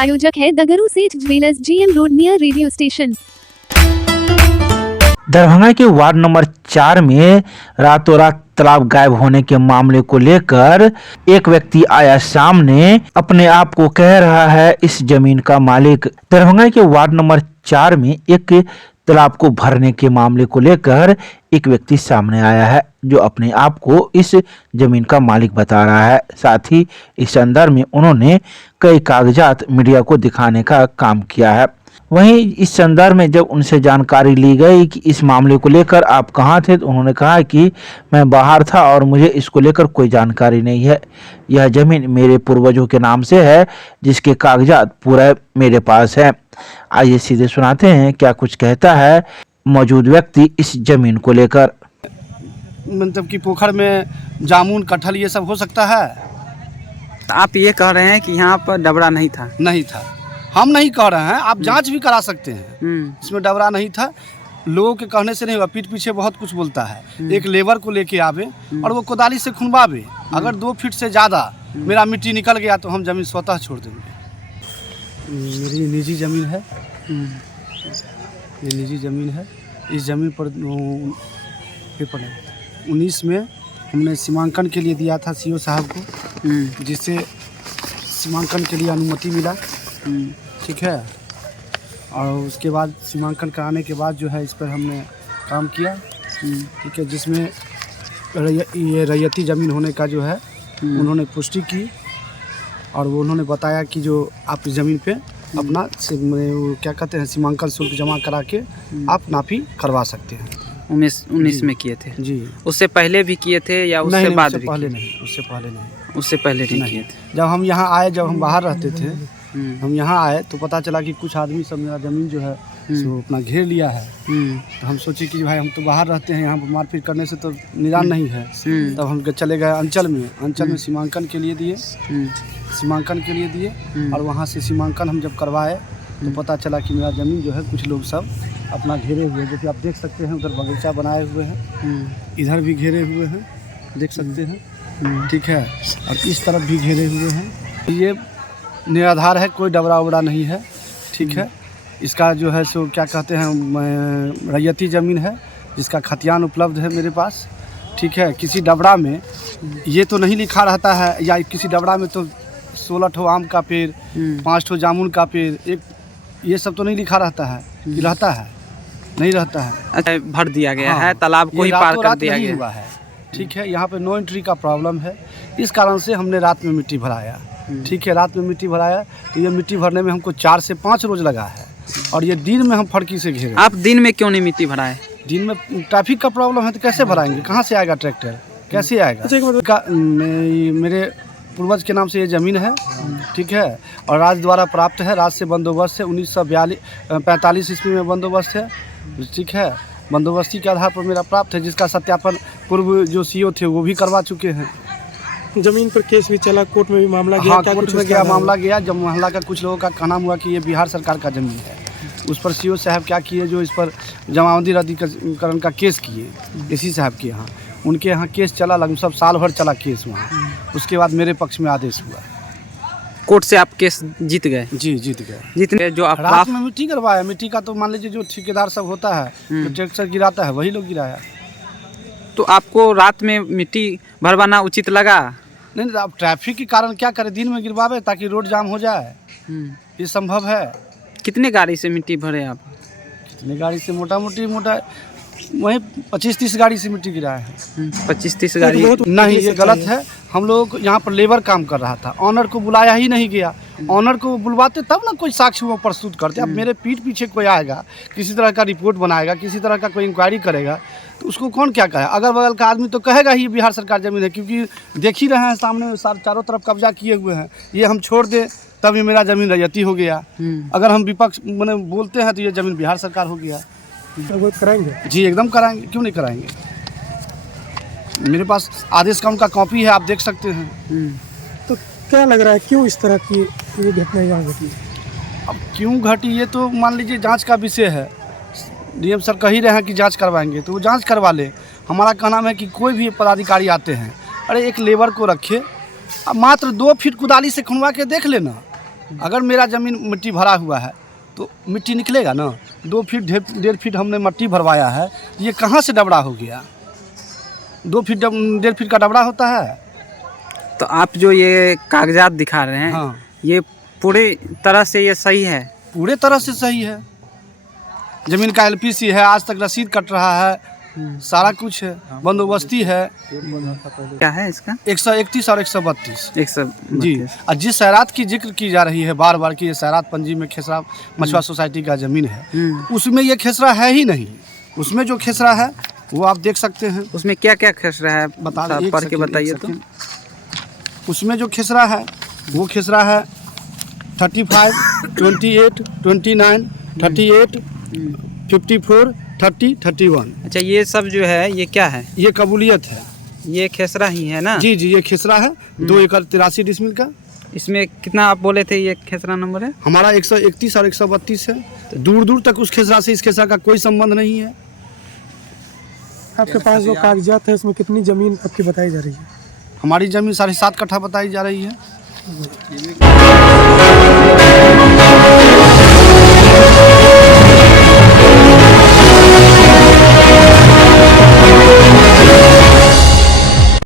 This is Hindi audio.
प्रायोजक है दगरू सेठ jewellers, GM road near radio station. Darbhanga के वार्ड नंबर 4 में रातों रात तालाब गायब होने के मामले को लेकर एक व्यक्ति आया सामने, अपने आप को कह रहा है इस जमीन का मालिक। दरभंगा के वार्ड नंबर 4 में एक तालाब को भरने के मामले को लेकर एक व्यक्ति सामने आया है जो अपने आप को इस जमीन का मालिक बता रहा है। साथ ही इस संदर्भ में उन्होंने कई कागजात मीडिया को दिखाने का काम किया है। वहीं इस संदर्भ में जब उनसे जानकारी ली गई कि इस मामले को लेकर आप कहां थे, तो उन्होंने कहा कि मैं बाहर था और मुझे इसको लेकर कोई जानकारी नहीं है। यह जमीन मेरे पूर्वजों के नाम से है जिसके कागजात पूरा मेरे पास है। आइए सीधे सुनाते हैं क्या कुछ कहता है मौजूद व्यक्ति इस जमीन को लेकर। मतलब कि पोखर में जामुन कटहल ये सब हो सकता है। आप ये कह रहे हैं कि यहाँ पर डबरा नहीं था? नहीं था, हम नहीं कह रहे हैं, आप जांच भी करा सकते हैं। इसमें डबरा नहीं था, लोगों के कहने से नहीं हुआ। पीठ पीछे बहुत कुछ बोलता है। एक लेबर को लेके आवे और वो कोदाली से खुनवावे। अगर 2 फीट से ज़्यादा मेरा मिट्टी निकल गया तो हम ज़मीन स्वतः छोड़ देंगे। मेरी निजी ज़मीन है, ये निजी ज़मीन है। इस ज़मीन पर पेपर 19 में हमने सीमांकन के लिए दिया था CO साहब को, जिससे सीमांकन के लिए अनुमति मिला। ठीक है, और उसके बाद सीमांकन कराने के बाद जो है इस पर हमने काम किया। ठीक है, जिसमें ये रैयती ज़मीन होने का जो है उन्होंने पुष्टि की और वो उन्होंने बताया कि जो आप इस ज़मीन पे अपना वो क्या कहते हैं सीमांकन शुल्क जमा करा के आप नापी करवा सकते हैं। 19 में किए थे जी। उससे पहले भी किए थे या उससे बाद भी? पहले नहीं, उससे पहले नहीं, उससे पहले नहीं किए थे। जब हम यहाँ आए, जब हम बाहर रहते थे, हम यहाँ आए तो पता चला कि कुछ आदमी सब मेरा ज़मीन जो है सो अपना घेर लिया है। तो हम सोचे कि भाई हम तो बाहर रहते हैं, यहाँ पर मारपीट करने से तो निदान नहीं है। तब हम चले गए अंचल में सीमांकन के लिए दिए, और वहाँ से सीमांकन हम जब करवाए तो पता चला कि मेरा ज़मीन जो है कुछ लोग सब अपना घेरे हुए, जैसे आप देख सकते हैं उधर बगीचा बनाए हुए हैं, इधर भी घेरे हुए हैं, देख सकते हैं। ठीक है, और इस तरफ भी घेरे हुए हैं। ये निराधार है, कोई डबरा वबरा नहीं है। ठीक है, इसका जो है सो क्या कहते हैं रैयती ज़मीन है जिसका खतियान उपलब्ध है मेरे पास। ठीक है, किसी डबरा में ये तो नहीं लिखा रहता है, या किसी डबरा में तो 16 ठो आम का पेड़, 5 ठो जामुन का पेड़, एक ये सब तो नहीं लिखा रहता है कि रहता है, नहीं रहता है। अच्छा, भर दिया गया है, तालाब को ही पार कर दिया गया हुआ है। ठीक है, यहाँ पे नो एंट्री का प्रॉब्लम है, इस कारण से हमने रात में मिट्टी भराया। ठीक है, रात में मिट्टी भराया तो ये मिट्टी भरने में हमको 4 से 5 रोज लगा है, और ये दिन में हम फड़की से घेरे। आप दिन में क्यों नहीं मिट्टी भराए? दिन में ट्रैफिक का प्रॉब्लम है तो कैसे भराएंगे, कहाँ से आएगा ट्रैक्टर, कैसे आएगा। मेरे पूर्वज के नाम से ये ज़मीन है। ठीक है, और राज्य द्वारा प्राप्त है, राज्य से बंदोबस्त है, 1945 ईस्वी में बंदोबस्त है। ठीक है, बंदोबस्ती के आधार पर मेरा प्राप्त है, जिसका सत्यापन पूर्व जो CO थे वो भी करवा चुके हैं। जमीन पर केस भी चला, कोर्ट में भी मामला गया? हाँ, कोर्ट में गया, मामला गया। जब मोहल्ला का कुछ लोगों का कहना हुआ कि ये बिहार सरकार का ज़मीन है, उस पर CO साहब क्या किए, जो इस पर जमाबंदी रद्दीकरण का केस किए DC साहब के यहाँ। उनके यहाँ केस चला, लगभग साल भर चला केस वहाँ। उसके बाद मेरे पक्ष में आदेश हुआ, कोर्ट से आप केस जीत गए? जी, जीत गए। जीतने जो आप रात में मिट्टी करवाया, मिट्टी का तो मान लीजिए जो ठेकेदार सब होता है, जो ट्रैक्टर गिराता है, वही लोग गिराया। तो आपको रात में मिट्टी भरवाना उचित लगा? नहीं, अब ट्रैफिक के कारण क्या करें, दिन में गिरवावे ताकि रोड जाम हो जाए, ये संभव है। कितने गाड़ी से मिट्टी भरे आप? कितने गाड़ी से? मोटा वहीं 25-30 गाड़ी से मिट्टी गिराया है। 25-30 गाड़ी नहीं, ये गलत है। हम लोग यहाँ पर लेबर काम कर रहा था, ऑनर को बुलाया ही नहीं गया। ऑनर को बुलवाते तब ना कोई साक्ष्य वो प्रस्तुत करते। अब मेरे पीठ पीछे कोई आएगा, किसी तरह का रिपोर्ट बनाएगा, किसी तरह का कोई इंक्वायरी करेगा, तो उसको कौन क्या कहे। अगल बगल का आदमी तो कहेगा ही बिहार सरकार ज़मीन है, क्योंकि देख ही रहे हैं सामने चारों तरफ कब्जा किए हुए हैं। ये हम छोड़ दें तब ये मेरा ज़मीन रैयती हो गया। अगर हम विपक्ष मैंने बोलते हैं तो ये ज़मीन बिहार सरकार हो गया। कराएंगे? जी, एकदम कराएंगे, क्यों नहीं कराएंगे। मेरे पास आदेश का उनका कॉपी है, आप देख सकते हैं। तो क्या लग रहा है क्यों इस तरह की ये घटना यहाँ घटी? अब क्यों घटी ये तो मान लीजिए जांच का विषय है। DM सर कह ही रहे हैं कि जांच करवाएंगे, तो वो जांच करवा ले। हमारा कहना है कि कोई भी पदाधिकारी आते हैं, अरे एक लेबर को रखे, अब मात्र 2 फीट कुदाली से खुनवा के देख लेना, अगर मेरा ज़मीन मिट्टी भरा हुआ है तो मिट्टी निकलेगा ना। 2 फीट 1.5 फीट हमने मिट्टी भरवाया है, ये कहाँ से डबरा हो गया? 2 फीट 1.5 फीट का डबरा होता है। तो आप जो ये कागजात दिखा रहे हैं, हाँ, ये पूरी तरह से ये सही है? पूरे तरह से सही है। ज़मीन का LPC है, आज तक रसीद कट रहा है, सारा कुछ है, बंदोबस्ती है। क्या है इसका? 131 और 132 जी। 132। और जिस सैरात की जिक्र की जा रही है बार बार कि ये सैरात पंजी में खेसरा मछुआ सोसाइटी का ज़मीन है, उसमें ये खेसरा है ही नहीं। उसमें जो खेसरा है वो आप देख सकते हैं। उसमें क्या क्या खेसरा है, बता साहब, एक पढ़ के सेकंड, बताइए एक तो। सेकंड। उसमें जो खेसरा है वो खेसरा है 35, 28, 29, 38, 54, 30, 31। अच्छा, ये सब जो है ये क्या है? ये कबूलियत है। ये खेसरा ही है ना? जी जी, ये खेसरा है 2 एकड़ 83 डिसमिल का। इसमें कितना आप बोले थे ये खेसरा नंबर है? हमारा 131 और 132 है। दूर दूर तक उस खेसरा से इस खेसरा का कोई संबंध नहीं है। आपके पास जो कागजात है उसमें कितनी ज़मीन आपकी बताई जा रही है? हमारी ज़मीन 7.5 कट्ठा बताई जा रही है।